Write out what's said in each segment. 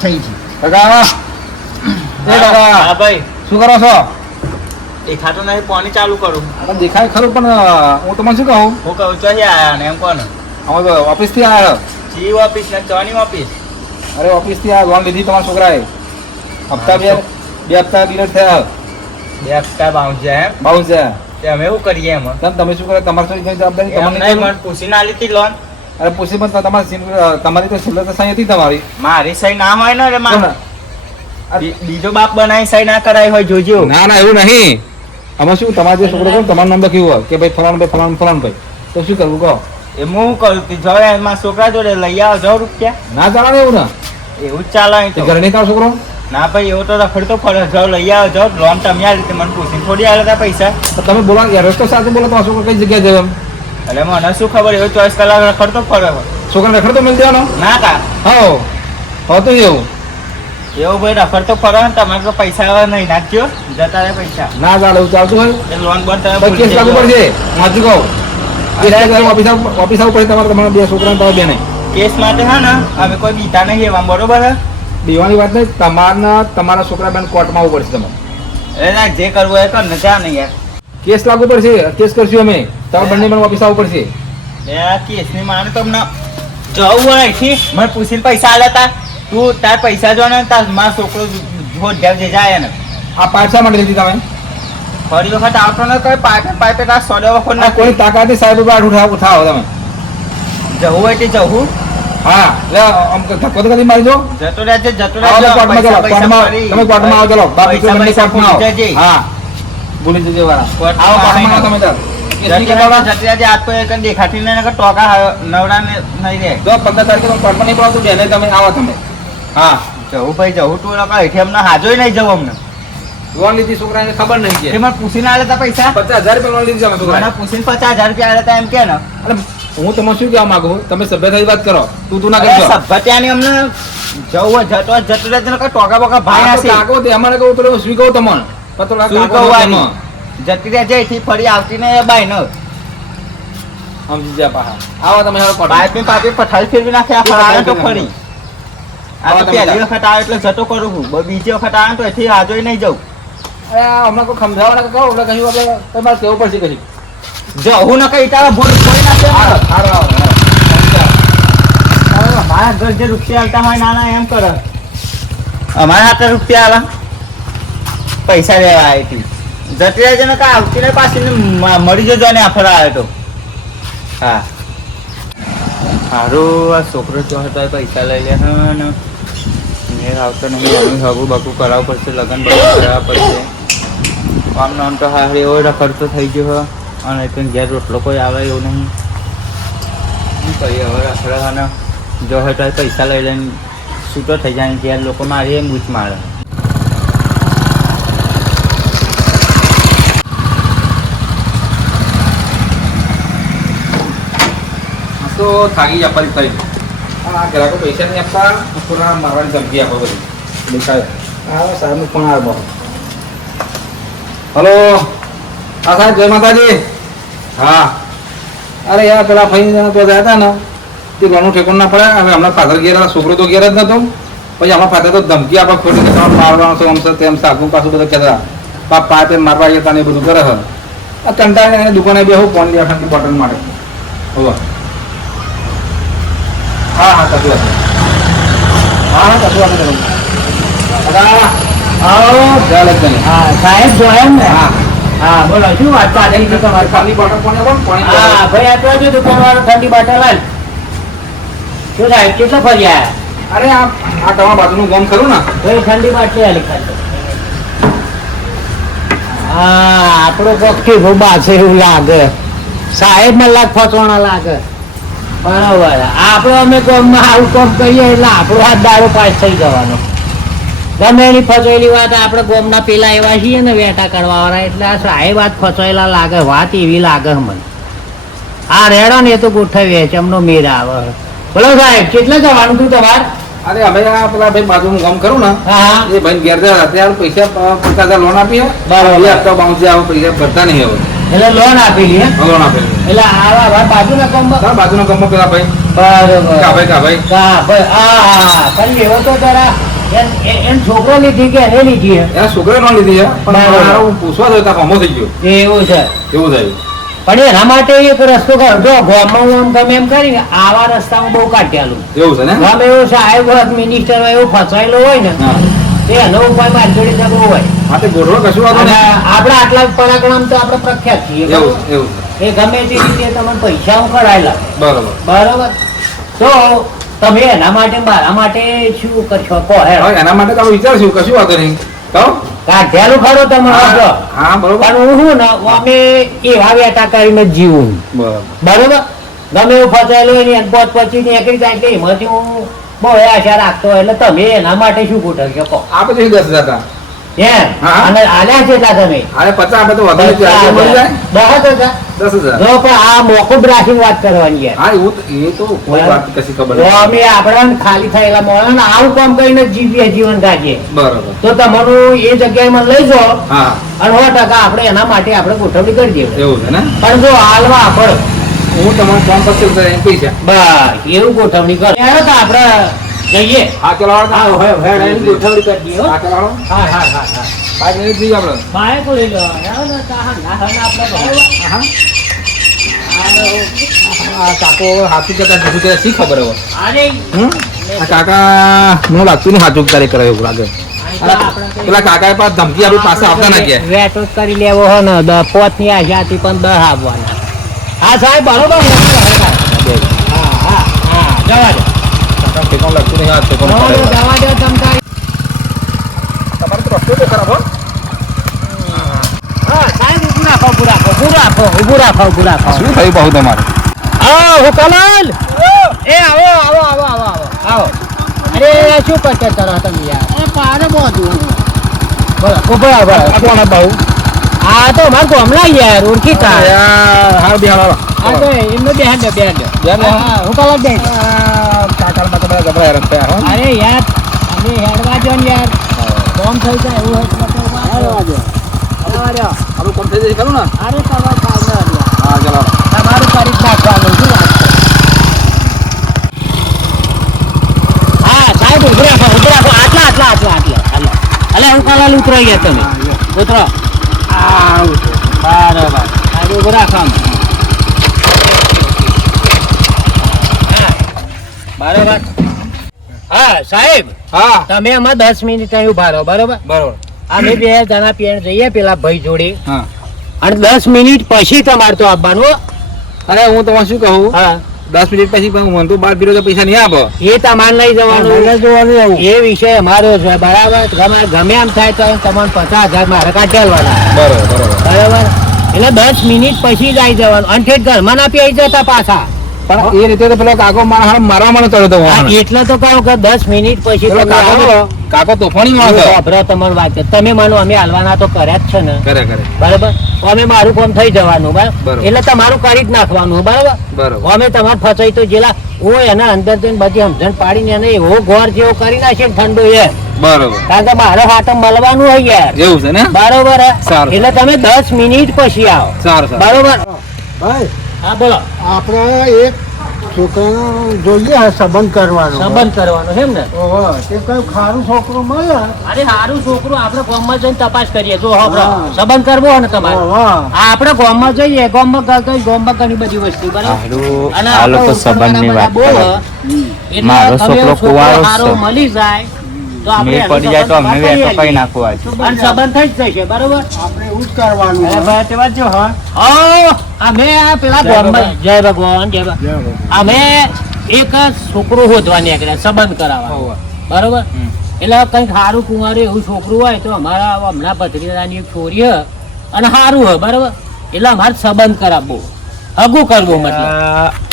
થઈ છે કાકા એ કાકા હા ભાઈ શું કરો છો? દેખાતો નહીં પાણી ચાલુ કરું દેખાય ખરું પણ હું તમને શું કહું હું કહું છો આયા ને એમ કોને અમે ઓફિસ થી આવ્યા જી ઓફિસ ને ચોની ઓફિસ અરે ઓફિસ થી આ લોન લીધી તમારા છોકરાએ હપ્તા બે હપ્તા ડિલેટ થયા 2 હપ્તા બાઉન્સ જાય એમ બાઉન્સ છે તે અમે શું કરીએ એમાં તમે શું કરો તમારે શું જવાબદારી તમને તમારી મને પૂછીને આલી હતી લોન અરે પૂછી પણ તમારી તો છેલ્લે તો સહી હતી તમારી મારી સહી ના હોય ને એટલે મારે બીજો બાપ બનાવી સહી ના કરાવી હોય જોજો ના ના એવું નહીં આમાં શું તમારે જે છોકરો કોણ તમારું નામ લખ્યું હોય કે ભાઈ ફલાણ ભાઈ તો શું કરવું કહો એ હું કહું કે જો એમાં છોકરા જોડે લઈ આવો 100 રૂપિયા ના ચાલે એવું ને એવું જ ચાલે અહીં તો ઘરે નહીં તારો છોકરો ના ભાઈ એવો તો રખડતો ફરે જાઓ લઈ આવો જાઓ લોન તમે આ રીતે મને પૂછીને થોડી આલે તા પૈસા તો તમે બોલા યાર રસ્તો સાથે બોલો તમારો છોકરો કઈ જગ્યાએ જાય એમ એટલે મને શું ખબર એવો 24 કલાક રખડતો ફરે છોકરાને રખડતો મિલ દેવાનો ના કા હા હોતું એવું એવું ભાઈ રખડતો ફરે ને તમારે તો પૈસા હવે નહીં નાખજો જતા રહે પૈસા ના ચાલે એવું ચાલતું હોય એ લોન બંધ તમે તો કેસ લાગુ પડશે હું હજુ કહું ઓફિસ આવવું પડે તમારા બે છોકરાને તમારે બે નહીં કેસ માટે હા ને અમે કોઈ બીતા નહીં એવા બરોબર હે દેવાની વાત નહીં તમારા છોકરા બેન કોર્ટમાં આવવું પડશે તમારે એટલે જે કરવું એ કર ને ત્યાં નહીં યાર કેસ લાગુ પડશે કેસ કરશું અમે તમારે બંને મને ઓફિસ આવવું પડશે એ કેસની માને તમને જવું હોય અહીંથી મને પૂછીને પૈસા આલ્યા તા તું તાર પૈસા જો ને તાર મારો છોકરો જોર ઘેર જે જાય ને આ પાછા માટે લીધી તમે ફરી વખત આવતો ને કઈ પાઇપે તાર સોડે વખત ના કોઈ તાકાત સાહેબ ઉપર ઉઠાવો તમે જવું હોય તે જવું હા એટલે આમ ધક્કો તો કદી મારી જો જતો રહેજે તમે કોર્ટમાં આવો ચલો કોર્ટમાં આવો હા ભૂલી જજો વાળા આવો કોર્ટમાં આવો તમે તાર દેખાતી ને ટોકા નવરા નહીં રે જો 15 તારીખે કોર્ટમાં નહીં પડાવતું બેને તમે આવો તમે હા જવું ભાઈ જવું તું એમને હાજોય નહીં જવું અમને લોન લીધી છોકરાને ખબર નહીં કે એમાં પૂછીને આલે તા પૈસા 50,000 રૂપિયા લોન લીધી છે છોકરાને પૂછીને 50,000 રૂપિયા આલે તા એમ કે ને હું તમને શું કહેવા માંગુ તમે સભ્યતાની વાત કરો તું ના કરજો સભ્યતાની અમને જવું જતો રહે ટોકા બોકા ભાઈ હશે કાકો તે અમારે કહું તો શું કહું તમને પતો શું કહું જતી રહે જઈથી ફરી આવતી ને એ બાઈ ન સમજી જા પાહા આવો તમે હવે બાઈક ની પાપી પથારી ફેરવી નાખે આ ફરાવે તો ફરી આ તો પહેલી વખત આવે એટલે જતો કરું છું બીજી વખત આવે તો એથી આજોય નહીં જવું અરે હમણાં કોઈ સમજાવવા કહો એટલે કહ્યું આપણે તમારે કેવું પડશે કહી જવું ન કઈ તારા ભૂલ કોઈ નાખે અમારા ઘર જે રૂપિયા આવતા હોય નાના એમ કરે અમારા હાથે રૂપિયા આલા પૈસા લેવા આવી હતી જતી રહે છે ને કા આવતી ને પાછી મળી જજો ને આફર આવે તો હા સારું આ છોકરો જો હતો પૈસા લઈ લે ને મેં આવતો નહીં હગું બગું કરાવવું પડશે લગ્ન બગન કરાવવા પડશે આમ નામ તો હા એવો રખડતો થઈ ગયો અને ઘેર રોટલો કોઈ આવે એવું નહીં શું કરીએ હવે રખડવાના જો તો પૈસા લઈ લઈને છૂટો થઈ જાય ઘેર લોકો મારી એમ બૂચ મારે તો થાકી જા ફરી આ ગ્રાહકો પૈસા નહીં આપવા થોડા મારવાની ધમકી આપો બધી દેખાય હા સાહેબનો ફોન આવ્યો હલો હા સાહેબ જય માતાજી હા અરે યાર પેલા ભાઈ તો ગયા હતા ને તે ઘણું ઠેકોન ના પડે હવે હમણાં ફાધર ઘેર છોકરો તો ઘેર જ નતો પછી હમણાં ફાધર તો ધમકી આપવા ખોટી કે તમે મારવાનો છો આમ છે તેમ સાગું પાછું બધું કહેતા પાપે મારવા જતા ને એ બધું કરે છે આ કંટાળીને દુકાને બેહું ફોન લે ઠંડી બોટલ માટે હોવા હા હા કશું હા કશું આવો ચાલ હા સાહેબ જોયા ને હા હા બોલો શું વાત પાછી તમારે ખાલી બોટલ કોને કોણ હા ભાઈ આ તો દુકાન વાળો ઠંડી બોટલ લાલ શું સાહેબ કેટલો ફર્યા અરે આ તમારા બાજુનું ગામ ખરું ને ભાઈ ઠંડી બોટલ આલી ખાતો હા આપણો પક્ષી ભૂબા છે એવું લાગે સાહેબ મલાક ફસવાના લાગે બરાબર આપણે અમે કોમમાં આવું કોમ કરીએ એટલે આપણો હાથ દાડો પાસ થઈ જવાનો ગમે એની ફસવેલી વાત આપણે ગોમના પેલા એવા છીએ ને વેટા કરવા વાળા એટલે આ સાહેબ વાત ફસવેલા લાગે વાત એવી લાગે મને આ રેડો ને એ તો ગોઠવીએ છે એમનો મેર આવે બોલો સાહેબ કેટલા જવાનું તું તમારે અરે અમે આ પેલા ભાઈ બાજુનું ગામ ખરું ને હા એ ભાઈ ઘેર ગયા ત્યારે પૈસા 50,000 લોન આપી બરાબર હપ્તા બાઉન્સ આવે પૈસા ભરતા નહીં હવે એટલે લોન આપેલી લોન આપેલી એટલે આવા બાજુના કામમાં બાજુના ગામમાં પેલા ભાઈ બરોબર કાભાઈ પણ એવો તો જરા એમ છોકરો લીધી કે એને લીધી હે? એના છોકરા નો લીધી છે પણ બરાબર. મારો પૂછવા દો ત્યાં હમો થઈ ગયો એવું છે એવું થયું પણ એના માટે એક રસ્તો કરો જો ગામમાં હું આમ તમે એમ કરીને આવા રસ્તામાં બહુ કાઢ્યાલું એવું છે ને ગમે એવો સાહેબ હોય મિનિસ્ટર હોય એવું ફસાયેલો હોય ને હા તે એનો ઉપાય મારી જોડે સગવો હોય હા તે ગોઠવો કશું વાંધો અને નહીં આપણા આટલા પરાક્રમ તો આપણે પ્રખ્યાત છીએ એવું બરોબર? એવું એ ગમે તે રીતે તમે પૈસા કઢાયેલા બરોબર બરોબર તો તમે એના માટે મારા માટે શું કરશો કહો હેડો. હવે એના માટે તમે વિચારશું કશું વાંધો નહીં કહો કાઢ્યાલું ખરો તમે આપો. હા બરોબર પણ હું શું ને અમે એવા વેટા કરીને જ જીવું બરોબર બરોબર ગમે એવું ફસાયેલું હોય ને એને પોત પછી નીકળી જાય એટલે એમાંથી હું બહુ આશા રાખતો હોય. એટલે તમે એના માટે શું ગોઠવશો કહો આ પછી 10,000 હતા એમ હા. અને આલ્યા કેટલા તમે અરે 50 આપે તો વધારે ચાર્જ મળી જાય 10,000? 10,000 જો પણ આ મોકૂફ રાખીને વાત કરવાની યાર. હા એવું એ તો કોઈ વાત કશી ખબર જો નથી અમે આપણા ખાલી થયેલા મોણા ને આવું કામ કરીને જ જીવીએ જીવન રાખીએ બરોબર તો તમારું એ જગ્યાએ મને લઈ જાઓ હા અને 100% આપણે એના માટે આપણે ગોઠવણી કરી દઈએ. એવું છે ને પણ જો હાલમાં આપણે હું તમારે ફોન પર સેવ કરીને પૈસા બસ એવું ગોઠવણી કરો ત્યારે તો આપણે જઈએ. હા ચલો હા હવે એની ગોઠવણી કરી દઈએ હો. હા ચલો હા હા હા હા 5 મિનિટ થઈ આપણે બાઈક લઈ લો યાર ને કાહન નાહન આપણે બરોબર. હા આ કાકો હાથું કરતા જુદું કરે શી ખબર હવે અરે આ કાકા મને લાગતું નહીં હાથું કરે કરે એવું લાગે પેલા કાકા પાસે ધમકી આપી પાસે આવતા ના ગયા વેટો જ કરી લેવો હો ને 5 ની આશાથી પણ 10 આપવાના. હા સાહેબ બરોબર હા હા હા જવા દો કાકા ઠેકાણું લાગતું નહીં આ ઠેકાણું કરે એવું. જવા દો તમ તારી. તમારે તો રસ્તો તો ખરાબ હો હા સાહેબ ઊભું રાખો ઊભું રાખો ઊભું રાખો ઊભું રાખો ઊભું રાખો. શું થયું બહુ તમારે હા હુકલાલ એ આવો આવો આવો આવો આવો આવો. અરે શું કરતા તારા તમે યાર એ પારે બોધું બોલો ઊભા આ કોણ બહુ આ તો માર કોમલા યાર ઓળખી તા યાર હાર બિહાર આ તો એમનો બેહાડ દે બેહાડ દે. બેહાડ દે. હા હુકલાલ બે. કાકા માં તો બધા ગભરાય રમતા હો અરે યાર અમે હેડવા જો ને યાર કોમ થઈ જાય એવું હોય તો હેડવા જો હેડવા જો. આપણું કામ થઈ જશે ખરું ને અરે તમારે કામ ના યાર હા ચલો તમારું કરી જ નાખવાનું શું વાત છે. હા સાહેબ ઉભો રાખો આટલા આટલા આટલા આટલા અલે હું કાલા ઉતરો ગયા તમે ઉતરો બરાબર સાહેબ ઉભો રાખો આમ. હા બરાબર હા સાહેબ હા તમે આમાં 10 મિનિટ અહીં ઉભા રહો બરોબર. બરોબર અમે 2 જણા પીણ જઈએ પેલા ભાઈ જોડે હા અને 10 મિનિટ પછી તમારે તો આવવાનું હો. અરે હું તમારે શું કહું હા 10 મિનિટ પછી પણ હું તો બાર પીરો તો પૈસા નહીં આપો એ તમારે લઈ જવાનું એ વિષય અમારો છે બરાબર. ગમે એમ થાય તો તમને 50,000 મારે કાઢેલવાના બરોબર બરોબર બરાબર. એટલે 10 મિનિટ પછી જ આવી જવાનું અને ઠેઠ ઘરમાં ના પી આવી જતા પાછા. પણ એ રીતે તો પેલો કાકો મારવા મને ચડ્યો હતો હા, વાહન. એટલે તો કહું કે 10 મિનિટ પછી પેલો તમે કાકો આવો. કાકો તોફાની માણસ હતો. વાપરો તમારી વાત છે. તમે માનો અમે હાલવાના તો કર્યા જ છે ને કરે કરે બરાબર. અમે મારું કામ થઈ જવાનું બરાબર બરોબર. એટલે તમારું કરી જ નાખવાનું બરાબર. બરોબર અમે તમારે ફસાઈ તો જેલા હું એના અંદર જઈને બધી સમજણ પાડીને એને એવો ઘોર જેવો કરી નાખે ને ઠંડુ એ બરોબર કારણ કે મારે હાથે મળવાનું હોય યાર એવું છે ને બરોબર હે? સારું. એટલે તમે 10 મિનિટ પછી આવો સારું સારું બરોબર. ભાઈ હા બોલો આપણે એક છોકરાનો જોઈએ હે સંબંધ કરવાનો સંબંધ કરવાનો છે એમ ને. ઓહો, તે કઈ ખારું છોકરો મળે અરે સારું છોકરું આપણે ગામમાં જઈને તપાસ કરીએ જો હોભળો. હા. સંબંધ કરવો હોય ને તમારે ઓહો. આ આપણે ગામમાં જઈએ ગામમાં ઘણી બધી વસ્તુ બરાબર અને આ લોકો આપણે સંબંધની વાત બોલો. કરે. એટલે મારો તમે છોકરો કુંવારો જ સારો છે. મળી જાય તો આપણે મેં એનો પડી જાય તો સંબંધ અમને વેચો કરી કઈ નાખવું આજે. અને સંબંધ થઈ જ જશે બરોબર. આપણે એવું જ કરવાનું અરે હે. ભાઈ તે વાત જો હા અમે આ પેલા ગામમાં જય ભગવાન જય ભગવાન. જય ભગવાન. અમે એક છોકરો શોધવા નીકળ્યા સંબંધ કરાવવા હોવે. બરોબર. હમ. એટલે કંઈક સારું કુંવારું એવું છોકરું હોય તો અમારા હમણાં ભત્રીજાની એક છોરી હ અને સારું હ બરોબર. એટલે અમારે સંબંધ કરાવવો હગું કરવું મતલબ.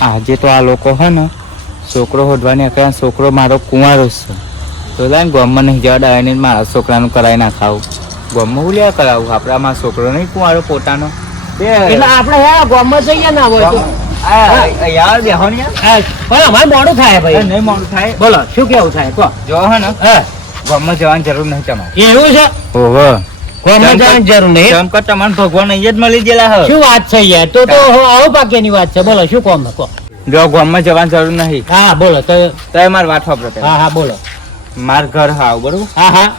આજે તો આ લોકો હે ને છોકરો હોદવાની અકળા છોકરો મારો કુંવારો જ છે તો લાઈને ગામમાં નહીં જવા ડાય ને મારા છોકરાનું કરાવી નાખાવું ગામમાં હું લેવા કરાવું આપણે મારો છોકરો નહીં કુંવારો પોતાનો એટલે આપણે હે ગામમાં જઈએ ના હોય તો યાર બેહો ને હા, પણ અમારે મોડું થાય ભાઈ. નહીં મોડું થાય બોલો શું કેવું થાય કહો. જો હે ને હા ગામમાં જવાની જરૂર નહીં તમારે એવું છે ઓહો ગામમાં જવાની જરૂર નહીં. જેમ કે તમારે ભગવાન અહીંયા જ મળી ગયેલા હે શું વાત છે યાર તો આવો પાકેની વાત છે બોલો શું કોમ કહો. જો ગામમાં જવાની જરૂર નહીં. હા બોલો તો. તો મારી વાત સાંભળો પહેલા. હા બોલો. માર ઘર હાવ બરોબર, હા હા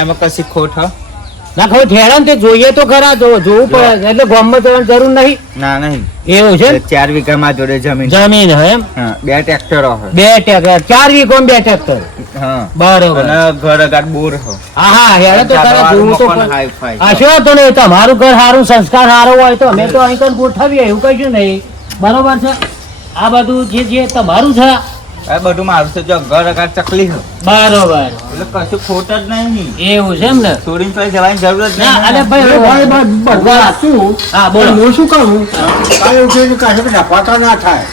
એમાં કશી ખોટ હ? ના ખબર ઠેરા ને તે જોઈએ તો ખરા જોવું પડે એટલે ગામમાં જવાની જરૂર નહીં. ના નહીં. એવું છે 4 વીઘા માં જોડે જમીન. જમીન હે એમ. હા, 2 ટ્રેક્ટરો હે. 2 ટ્રેક્ટર 4 વીઘો 2 ટ્રેક્ટર. હા બરોબર. અને ઘર અગાડ બોર હો. હા હા હેડે તો તારે જોવું તો પણ પડે. Hi fi. હા શું તો નહીં તમારું ઘર સારું સંસ્કાર સારો હોય તો અમે તો અહીં કણ ગોઠવીએ એવું કહીશું નહીં. બરોબર છે આ બધું જે તમારું છે આ બધું મારું છે. જો ઘર અગાડ ચકલી હો. બરોબર એટલે કશું ખોટ જ નહીં. એવું છે એમ ને. છોડીને તો જવાની જરૂર જ ના, નહીં. અરે ભાઈ બધું સાચું. હા બોલો. પણ હું શું કરું આ એવું છે કે કાંઈ કે નફાતા ના થાય.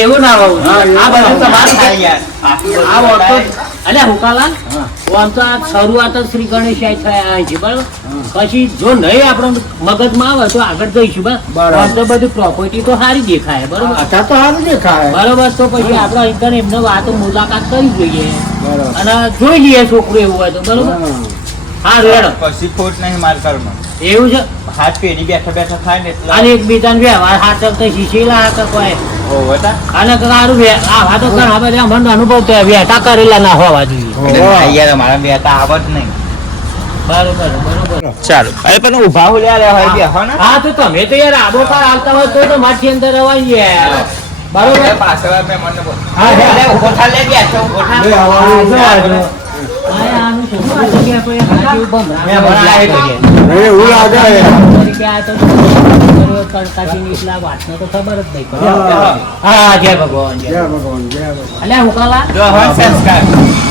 એવું ના હોવું જોઈએ. હા, આ બધું તમારું હા, છે. યાર. આ વખતો અલ્યા હુકાલાલ આમ તો આ શરૂઆત જ શ્રી ગણેશાય થયા અહીં છે બરાબર. પછી જો નહીં આપણો મગજમાં આવે તો આગળ જઈશું બરાબર. આમ તો બધું પ્રોપર્ટી તો સારી દેખાય બરોબર. અત્યારે તો સારું દેખાય. બરોબર તો પછી આપણે અહીં કણ એમને વાતો મુલાકાત કરી જોઈએ બરાબર. અને જોઈ લઈએ છોકરું એવું હોય તો બરોબર. હા. હા રેડો કશી ખોટ નહીં મારા ઘરમાં. એવું છે. હાથ પેઢી બેઠા બેઠા થાય ને એટલે અને એકબીજાને વ્યવહાર હાચવતા શીશેલા હતા કોઈ હોવે તા. અને સારું આ તો ઘણા બધા મને અનુભવ થયા વેટા કરેલા ના હોવા જોઈએ. એટલે ના યાર, મારા બેટા આવત નહીં. બરોબર બરોબર. ચાલો અરે પણ ઊભા હું લ્યા હોય બેહો ને. હા તો તમે તો યાર આબો પાર આવતા હોય તો મારી અંદર રવાઈ યાર બરોબર. પાછળ મેં મને બોલ. હા, હા. અરે ઊભો થા લે બેઠો ઊભો થા. લે, આવો, આવો. હા, આનું શું? આ જગ્યા પર એક હાથી ભમરા મેં ભમરા આવ્યો કરીએ. અરે એવું લાગે તરીકે આ તો તડકાથી નીકળ્યા વાતને તો ખબર જ નહીં પડે. હા. હા જય ભગવાન જય જય ભગવાન જય ભગવાન. અલ્યા હુકાલા જો હવે સંસ્કાર.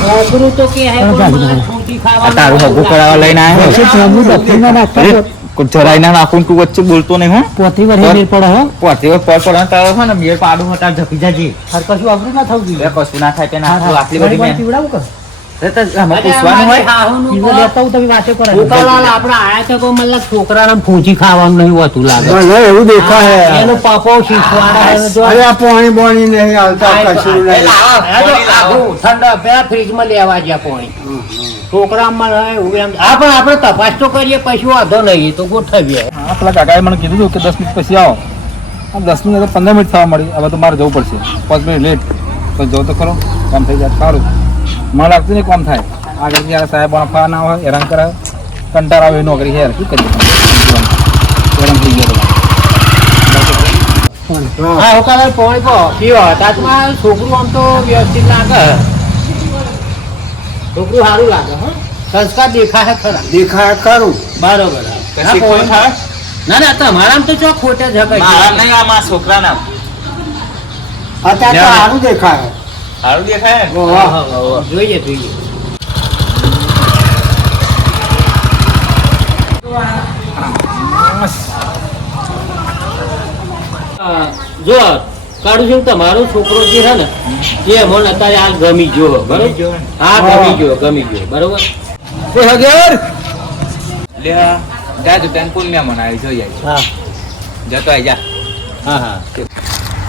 છોકરું તો કે હે પણ મારે છોકરી ખાવાનું તારું હગું કરાવવા લઈને આવ્યો. જરાય ના નાખું તું વચ્ચે બોલતો નહીં. હું પોતી વળી પડે હો પોતે પર પર તારો છે ને બે પાડું હતા ઝપી જાજી. હર કશું અઘરું ના થવું બે કશું ના થાય તે ના આટલી બધી મેં પીવડાવું કે આમાં પૂછવાનું હોય. ઉકાલાલ આપણે આયા તો કોઈ મતલબ છોકરાને ફૂંચી ખાવાનું નહીં હોતું લાગે. મને એવું દેખાય એનો પપ્પો શીખવાડે જો અરે આ પાણી બોણી નહીં આવતા આ કશું નહીં. આખું ઠંડા પેલા ફ્રીજમાં લેવા ગયા પાણી છોકરામાં એવું એમ હા પણ આપણે તપાસ તો કરીએ પછી વાંધો નહીં તો ગોઠવીએ. હા પેલા કાકાએ મને કીધું હતું કે 10 મિનિટ પછી આવો. આમ 10 મિનિટ 15 મિનિટ થવા મળી. હવે તો મારે જવું પડશે 5 મિનિટ લેટ તો જવું તો ખરો કામ થઈ જાય સારું. મને લાગતું નહીં કામ થાય આગળ જ્યારે સાહેબ ફા ના હોય હેરાન કરાવે કંટાળ આવે નોકરી હેર શું કરીએ હેરાન થઈ ગયા બધા. હા ઉકાલાલ પાણી પો પીવો તાજમાં છોકરું આમ તો વ્યવસ્થિત લાગે છોકરું સારું લાગે હો સંસ્કાર દેખાય ખરા દેખાય કરું. બરોબર કશી ખોટ થાય? ના ના તમારામ તો ચો ખોટે જ મારા હકાય નહીં, આ મારા છોકરાના. અત્યારે તો સારું દેખાય. સારું દેખાય ને? હા, હા, હા. જોઈએ જોઈએ જો કાઢું છું તમારો છોકરો જે છે ને એ મને અત્યારે હાલ ગમી ગયો બરોબર ગયો ને? હા ગમી ગયો બરોબર એ હગેર લે આ, જા તું તને પુણ્ય મનાવી જોઈએ. હા જતો આઈ જા. હા હા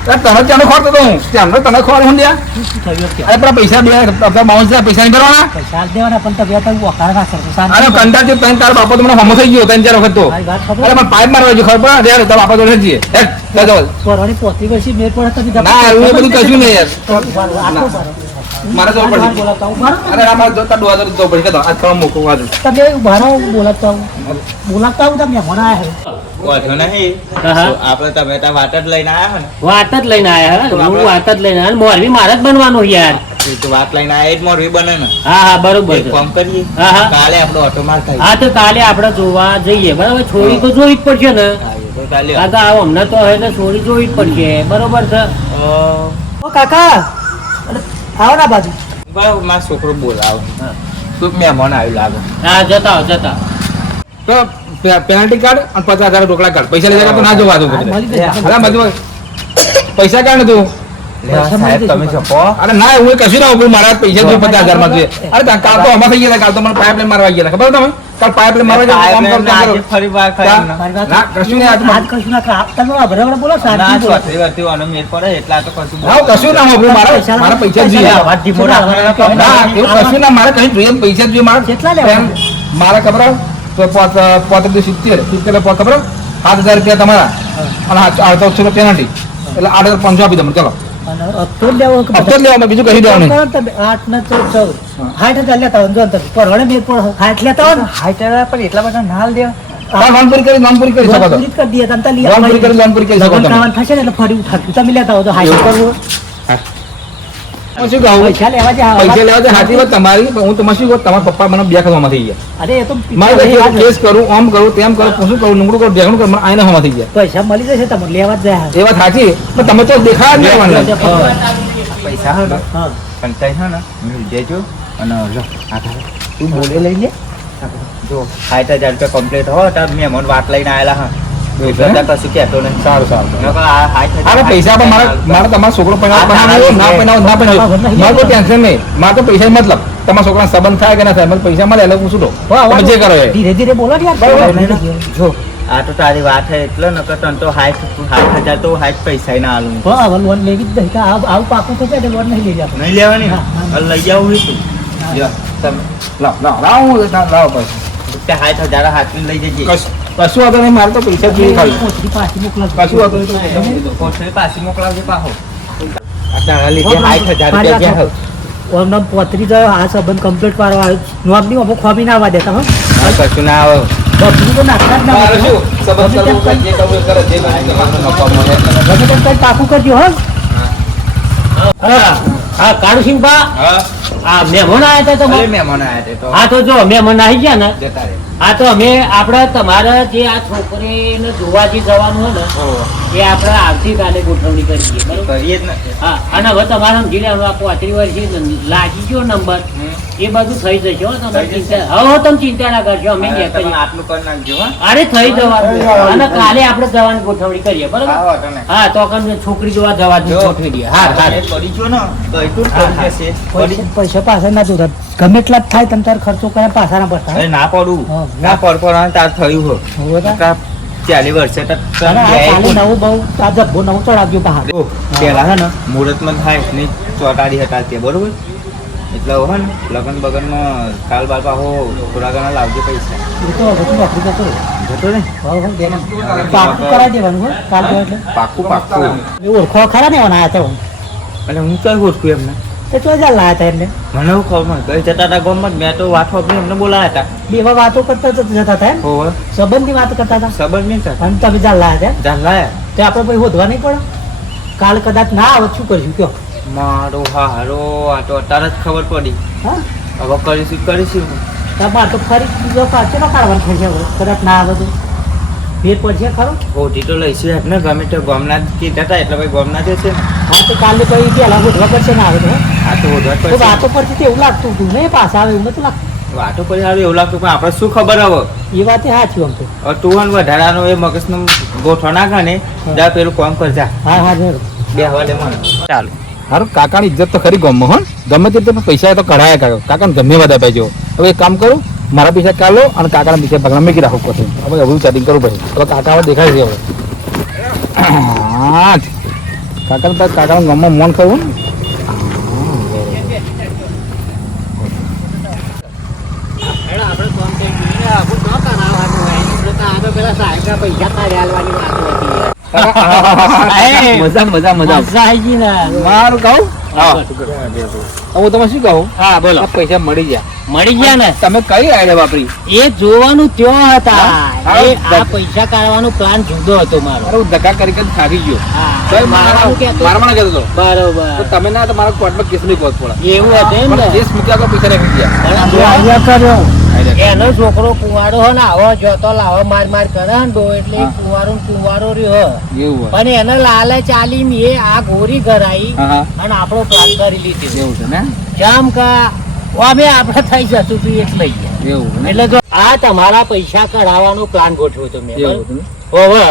તને ત્યાંનો ખોરતો હતો હું ત્યાંનો તને ખોર હું લ્યા શું થયું કે અરે પેલા પૈસા બે બાઉન્સ પૈસા નહીં કરવાના. પૈસા દેવાના પણ તમે તો વખાણ ના કરતો અરે કંટાળ છે તને તારા બાપો તો મને હમો થઈ ગયો 3-4 વખત તો. મારી વાત ખબર અરે મને પાઇપ મારવા જો ખબર પડે યાર તારા બાપા જોડે જઈએ હેડ જા જાઓ. પરવાની પોતી વર્ષી મેર પડે તમે ના એવું એ બધું કશું નહીં યાર આટલો ભરો. મારે જવું પડશે. બોલાવતા હું ભરો. અરે આ મારે જોતા 2000 જવું પડશે આ ત્રણ મૂકું વાજુ. તમે ભરો બોલાવતા હું તમે હમણાં આવ્યા વાંધો નહીં. હા, હા. આપણે તમે ત્યાં વાટ જ લઈને આવ્યા ને. વાત જ લઈને આયા તો હું આપણે- વાત જ લઈને આયા મોરબી મારે જ બનવાનું યાર એ તો વાત લઈને આવ્યા એ જ મોરબી બને ને. હા હા બરોબર એક છે. કામ કરીએ. હા, હા. કાલે આપણો ઓટો માર થાય. હા તો કાલે આપણે જોવા જઈએ બરાબર છોરી તો જોવી જ પડશે ને હા, એ તો કાલે. કાકા આવો હમણાં તો હવે તો છોરી જોવી જ પડશે બરોબર છે ઓ કાકા આવો ના બાજુ બરાબર, મારો છોકરો બોલાવો. તું મહેમાન આવ્યું લાગે. હા જતા જતા તો પેનલ્ટી કાર્ડ અને 50,000 રોકડા કાર્ડ પૈસા લઈ જાય તો ના જોવા દઉં હા, મળી જાય. અરે મજૂર પૈસા કાઢ ને તું લે, સાહેબ તમે જપો. અરે ના હું કશું ના હું મારા પૈસા જોઈએ 50,000 માં જોઈએ. અરે કાલ તો આમાં થઈ ગયા કાલ તો મને પાઇપ લાઈન મારવા ગયા ખબર તમે કાલ પાઇપ લાઈન મારવા ગયા કામ પાઇપલાઇન કરતા આજે ફરી વાર ખાઈ ને. ના કશું નહીં આ આજ કશું ના કરા તમે બરાબર બોલો ના, શાંતિ ચોથરી વખતે આનો મેળ પડે એટલા તો કશું બોલો. ના કશું ના હું મારા પૈસા જ જોઈએ વાત ધીમો રાખવાનો. ના એવું કશું ના મારે કઈ જોઈએ પૈસા જ જોઈએ મારા કેટલા લેવાના? મારા ખબર તો 70 ખબર 7,000 રૂપિયા તમારા અને 800 પેનલ્ટી એટલે 8,500 આપી દઉં ચાલો અને હપ્તો જ લેવો કે હપ્તો જ લેવાનો, બીજું કહી દેવાનું કરો તમે 8 ને 14 60,000 લેતા હોય જો તમે પરવડે મેં પણ 60 લેતા હોય ને 60,000 પણ એટલા બધા નાલ દે લોન પૂરી કરી શકો તો પૂરી કરી દઈએ તમે તાલી લોન પૂરી કરી શકો લગન તમે ખાવાનું થશે ને એટલે ફરી ઉઠાડશું તમે લેતા હો તો હાઈ કરવું હું શું કહું પૈસા લેવા જાય પૈસા લેવા છે સાચી વાત તમારી, પણ હું તમારે શું કહું, તમારા પપ્પા મને બે ખાવામાં થઈ ગયા. અરે એ તો મારે તો કેસ કરું, આમ કરું, તેમ કરું, શું કરું, નંગડું કરું, ભેગું કરું, મને આઈને હોમાં થઈ ગયા. પૈસા મળી જશે તમને લેવા જ જાય એ વાત સાચી, પણ તમે તો દેખાય જ નહીં મને. પૈસા હે ને હા પણ તઈ હે ને મિલ દેજો અને લો આ તારે તું બોલે લઈ લે જો 60,000 રૂપિયા કમ્પ્લીટ હો તો મેં મને વાત લઈને આવેલા હા કશું કહેતો નહીં. સારું સારું નકર આ 60,000 અરે પૈસા પણ મારે તમારો છોકરો પૈણાવો ના પૈણાવો મારે કોઈ ટેન્શન નહીં, મારે તો પૈસા મતલબ તમારા છોકરાનો સંબંધ થાય કે ના થાય, મને પૈસા મળે એટલે હું શું તમે જે કરો એ ધીરે ધીરે બોલો ને યાર બરાબર. જો આ તો તારી વાત હે એટલે નકર તને તો 60,000 તો 60 પૈસા ના આલું હવે લોન લેવી જ નહીં આવું પાકું થશે એટલે લોન નહીં લઈ જાય નહીં લેવાની હવે લઈ જાવ હોય તું લ્યો તમે લાવો પૈસા 60,000 હાથમાં લઈ જજે કશું વાંધો નહીં, મારે તો પૈસા જ નહીં ખાલી પોચડી પાછી મોકલો કશું વાંધો નહીં. પોસ્ટે પાછી મોકલાવજે પાહો આ તારા લીધે 60,000 રૂપિયા જ્યાં ઓમ પોતરી જાય આ સંબંધ કમ્પ્લીટ કરવા આવ્યો નોકરી અમુક ખોમી ના આવવા દેતા હા કશું ના આવે બકરી તો નાખતા જ ના મારે હોય. શું સંબંધ કરવું, જે કરવું એ કરે, જે કરવું એ તમારો નફો મળે. ગમે તેમ કંઈ પાકું કરજો હો હા કાળુસિંહ બા હા આ મહેમાન આવ્યા હતા અરે તમારે મહેમાન આયા તે તો હા તો જો મહેમાન આવી ગયા ને જતા રહે હા તો અમે આપણે તમારા જે આ છોકરીને જોવા જે જવાનું હોય ને એ આપણે આવતીકાલે ગોઠવણી કરીએ બરોબર કરીએ જ ને હા અને હવે તમારે સમજી લેવાનું આ 35 વર્ષે લાગી ગયો નંબર એ બધું થઈ જશે હો તમે ચિંતા હવે તમે ચિંતા ના કરશો અમે તમે કરીએ આટલું કરી નાખજો હા અરે થઈ જવાનું અને કાલે આપણે જવાની ગોઠવણી કરીએ બરોબર આવો તને હા તો કમ છોકરી જોવા જવાની ગોઠવી દઈએ હા હા એ પડી ગયો ને તો એટલું જ થઈ જશે પૈસા પાછા ના જોતા ગમે એટલા જ થાય તમે તાર ખર્ચો કર્યા પાછા ના પડતા અરે ના પડું હા. ના પડવાનું તાર થયું હો હવે તો 40 વર્ષે તો અને આ કાલે નવું બહુ આ જબ્બો નવું ચડાવ્યો બહાર જો, પેલા હે ને મુહૂર્તમાં થાય ને ચોટાડી હતા તે બરોબર એટલે હે ને લગન બગનમાં કાલ બાલ પાહો થોડા ઘણા લાવજો પૈસા એ તો બધું નોકરી જતો રહ્યો. જતો ને હવે હવે દેવાનું. પાકું કરાવી દેવાનું હો કાલ ગયો એટલે પાક્કું પાક્કું એ ઓળખો ખરા ને એવાના આયા અને હું કઈ ઓળખું એમને તો ચો જા લાયા હતા એમને મને એવું ખબર ગઈ જતા હતા ગામમાં જ, મેં તો વાત વાપરી એમને બોલાયા હતા બેવા વાતો કરતા જતા હતા એમ હોવે સંબંધની વાત કરતા હતા સબર નહીં થતા અને તમે જા લાયા હતા જાન લાયા તે આપણે પછી હોદવા નહીં પડે કાલ કદાચ ના આવે શું કરશું કયો મારો હારો આ તો અત્યારે જ ખબર પડી હા હવે કરીશું તમારે તો ફરી બીજો પાછો ના કાઢવાનું થશે હવે કદાચ ના આવે તો ફેર પડશે ખરો હોટી તો લઈશું ને ગમે તે ગામના જ કીધા હતા એટલે ભાઈ ગામના જ છે ને હા તો કાલે પછી પેલા હોદવા પડશે ના આવે તો હે? આ તો હોદવા જ તો પડશે. વાતો પરથી તો એવું લાગતું હતું ને પાછા આવે એવું નતું લાગતું વાતો કરી આવે એવું લાગતું પણ આપણે શું ખબર હવે એ વાત સાચી આમ તો હવે તું અને વધારાનો એ મગજનો ગોઠો નાખે ને જા પેલું કામ કરજા હા હા જરૂર બે હવા દે મને ચાલો હારું કાકાની ઇજ્જત તો ખરી ગામમાં હો ને. ગમે તે પૈસા તો કઢાયા કાકા કાકાને ગમે બધા પાઈજો. હવે એક કામ કરું, મારા પૈસા કાઢો અને કાકાના પૈસા પગલા મૂકી રાખો પછી હવે એવું સેટિંગ કરવું પછી હવે કાકા હવે દેખાય છે હવે હા કાકાનું ગામમાં મન ખરું ને. આપણે કામ કરી જોઈએ આપણું ન કરાવવાનું હોય આપણે તો આ તો પેલા સાહેબના પૈસા કાઢી આલવાની વાત હતી મજા મજા મજા મજા આવી ગઈ ને મારું કહું હું તમે શું કહું હા બોલો આ પૈસા મળી ગયા મળી ગયા ને તમે કઈ આઈડિયા વાપરી? એ જોવાનું ત્યાં હતા હા? એ આ પૈસા કાઢવાનો પ્લાન જુદો હતો મારો અરે હું ધક્કા કરી કરીને થાકી ગયો. હા ભાઈ મારવાનું કહેતો. મારવાના કહેતો હતો. તો બરોબર તમે ના તો મારા કોર્ટમાં કેસ નહીં પહોંચ પડે. એવું હતું એમ ને કેસ મૂક્યા તો પૈસા રાખી ગયા. પણ જે આઈડિયા કર્યો એનો છોકરો કુંવારો હો ને આવો જોતો લાવો માર માર કરે ને ડો એટલે હા. કુંવારો રહ્યો એવું હોય. પણ એને લાલચ આલી એ આ ગોરી ઘરાઈ હા હા અને આપણો પ્લાન કરી લીધો એવું છે ને જેમ કે અમે આપણે થઈ જતું તું એટલે લઈ ગયા એવું ને એટલે જો આ તમારા પૈસા કઢાવવાનો પ્લાન ગોઠવ્યો તો મેં એવું હતું ને? હવે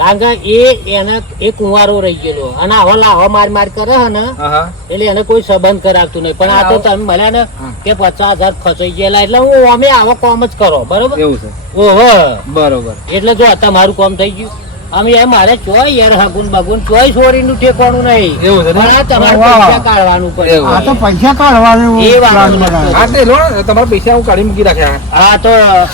કારણ કે એને એ કુંવારો રહી ગયેલો અને આવા લાવા માર માર કરે હે ને હા હા એટલે એને કોઈ સંબંધ કરાવતું નહીં પણ આ તો તમે મળ્યા ને હા. કે 50,000 ખર્ચાઈ ગયેલા એટલે હું અમે આવો કામ જ કરો બરોબર એવું છે ઓહો બરોબર એટલે જો તમારું કામ થઈ ગયું અમે એમ મારે ચોય યાર હગુન બગુન ચોય છોરીનું ઠેકવાનું નહીં એવું છે ને? પણ આ તમારે વાહ. પૈસા કાઢવાનું પડે એવું. આ તો પૈસા કાઢવાનું એ વાત પ્લાન નથી. બનાવ્યો. હા તે લો ને, તમારા પૈસા હું કાઢી મૂકી રાખ્યા. હા તો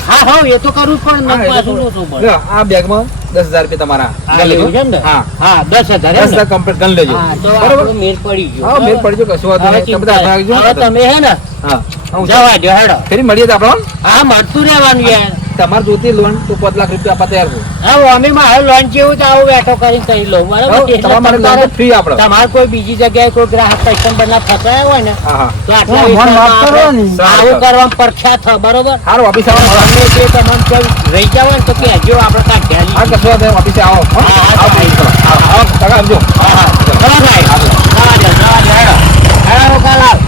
હા હા એ તો કરવું જ પણ હા, પાછું એટલે ઓછું પડે લો, આ બેગમાં 10,000 રૂપિયા તમારા હા, ગણ લેજો. એવું છે ને? હા હા 10,000 એમ ને? 10,000 complete ગણ લેજો હા, તો બરોબર આપણો મેળ પડી ગયો હા મેળ પડી ગયો, કશું વાંધો હવે નહીં. તમે બધા ચિંતા- રાખજો. હવે તમે હે ને હા હું જવા દો હેડો ફરી મળીએ તો આપણો હા મળતું રહેવાનું યાર તમારે જોતી લોન તો 5 લાખ રૂપિયા આપવા તૈયાર છું. હા અમે મારે લોન જેવું તો આવું બેઠો કરીને કહી લઉં બરાબર હઉ, એટલે તમારા માટે તમારે- loan free આપણે. તમારે કોઈ બીજી જગ્યાએ કોઈ ગ્રાહક કસ્ટમર ના ફસાયા હોય ને હા હા તો આટલા હા, મને વાત વિસ્તારમાં કરવાની. આપણે આવું કરવામાં પ્રખ્યાત થાય બરોબર હારું ઓફિસે આવો તમે જે તમને ક્યાંય રહી જાવ ને તો કહેજો આપણે કાઢ્યા હા કશું વાંધો નહીં, ઓફિસે આવો હો? હા, હા, આવો, હા. ચલો. આવો, આવો, કાકા આવજો. હા, હા. ચલો ભાઈ. જવા દો, હેડો. હેડો, રોકાલાલ.